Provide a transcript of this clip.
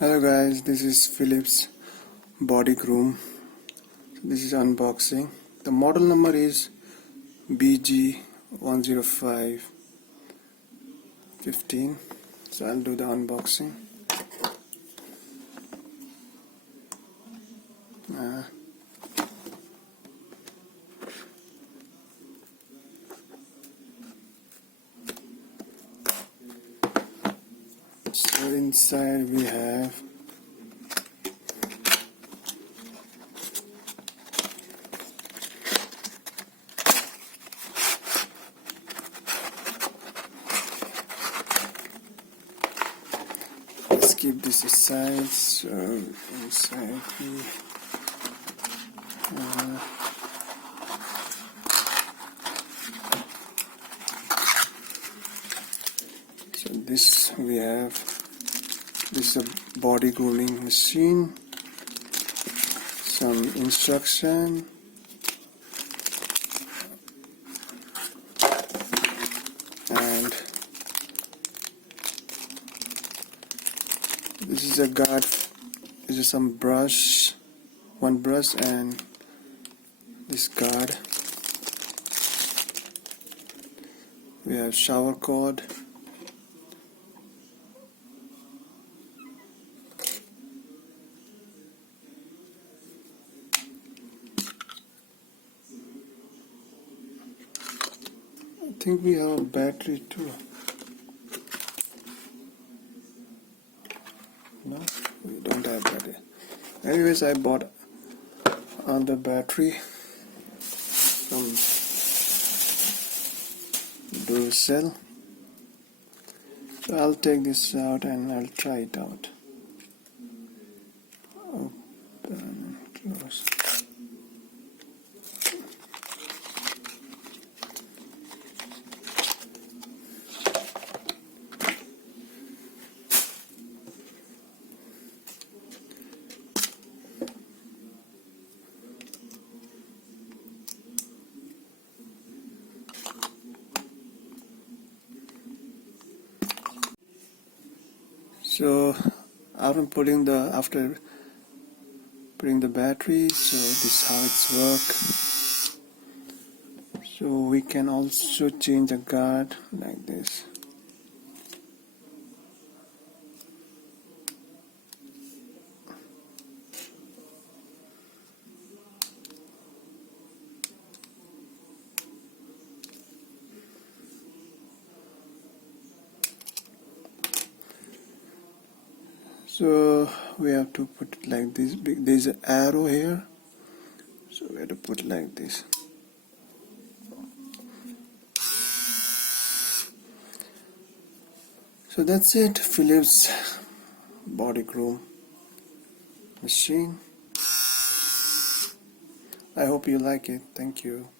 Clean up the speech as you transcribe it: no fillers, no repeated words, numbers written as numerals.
Hello guys, this is Philips Bodygroom. This is unboxing. The model number is BG10515. So I'll do the unboxing. So inside we have let's keep this aside. So inside we this is a body grooming machine, some instruction, and this is a guard. This is some brush, one brush, and this guard. We have shower cord. I think we have a battery too. No, we don't have battery. Anyways, I bought another battery from Duracell. So I'll take this out and I'll try it out. Open and close. So after putting the battery, so this is how it's work. So we can also change the guard like this. So we have to put it like this. There's an arrow here, so we have to put it like this. So that's it, Philips Bodygroom machine. I hope you like it. Thank you.